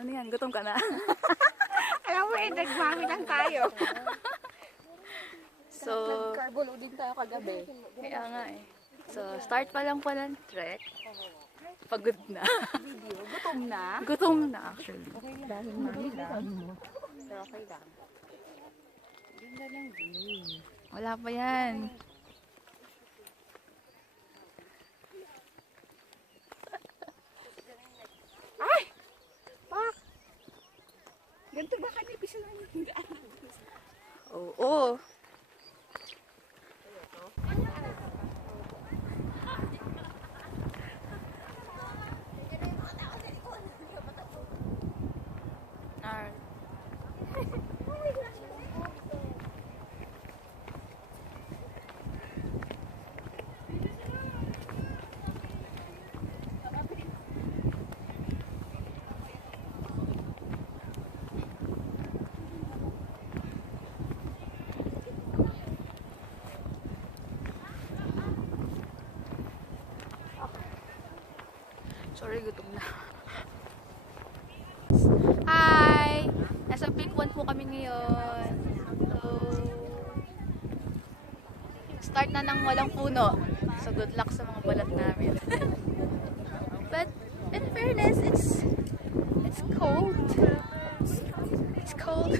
Ano yan? Gutom ka na? Alam mo eh, nagmami lang tayo. So, Nag-carbulo din tayo kagabi. kaya nga eh. So, start pa lang ng trek. Pagod na. Gutom na. Gutom na actually. Okay lang. Dahil mami lang. Pero okay lang. Ganda lang view. Wala pa yan. Ay! Pak! Ganito ba kanipis lang yung gaan? Oo. Sorry, gutom na. Hi! Nasa Big One po kami ngayon. So, start na ng walang puno. So, good luck sa mga balat namin. But, in fairness, it's cold. It's cold.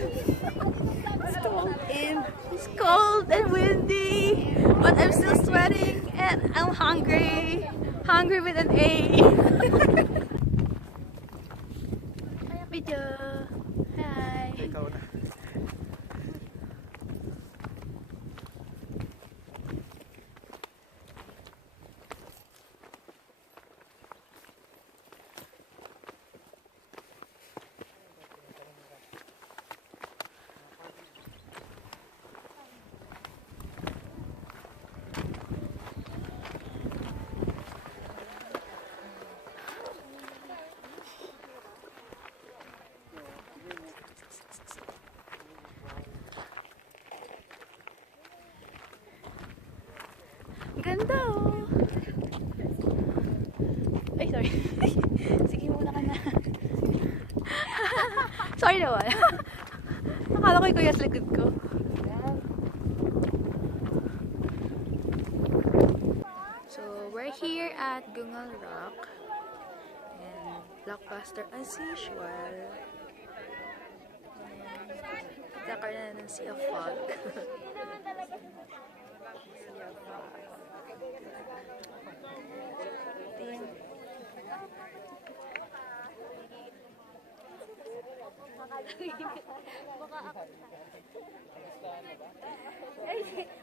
It's cold and windy. But I'm still sweating and I'm hungry. Hungry with an A. Video. Hi. Ikaw na. Ganda oh. Ay, sorry. Sige muna ka na. Sorry naman. Nakala ko yung kuya sa likod ko. So, we're here at Gungal Rock. And Blockbuster as usual. Nagkakaroon na ng sea of fog.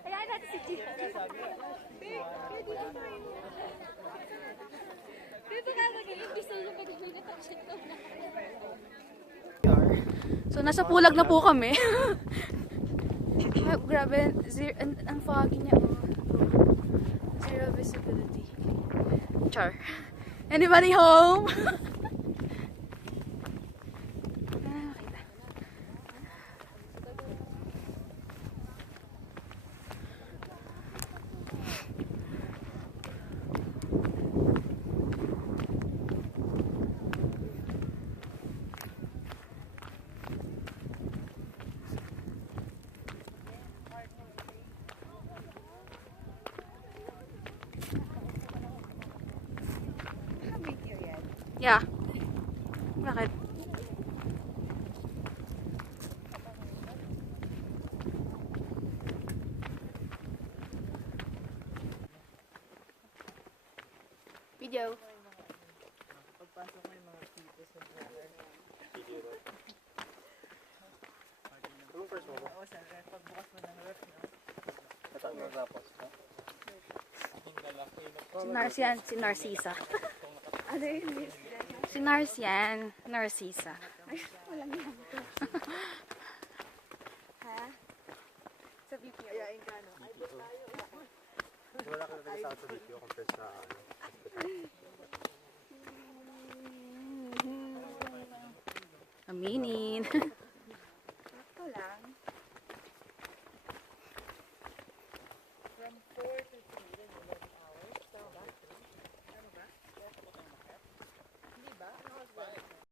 Hayaan natin si Gio. Dito ka mag-i-imbis na yung pag-ibig na touch ito. So, nasa pulag na po kami. Ay, grabe, ang foggy niya. Oh. Zero visibility. Char. Anybody home? Yeah. Bakit? Video. Pagpasok mo yung mga people sa buhay. Anong first mo ba? Oo, sir. Pagbukas mo ng ref, no? Katang matapos, no? Si Narcisa. Ano yun? Si Narcian. Narcisa. Ay, walang yan. Ha? Sa BPO. Ayain ka, no? Wala ka na sa video compared sa Aminin.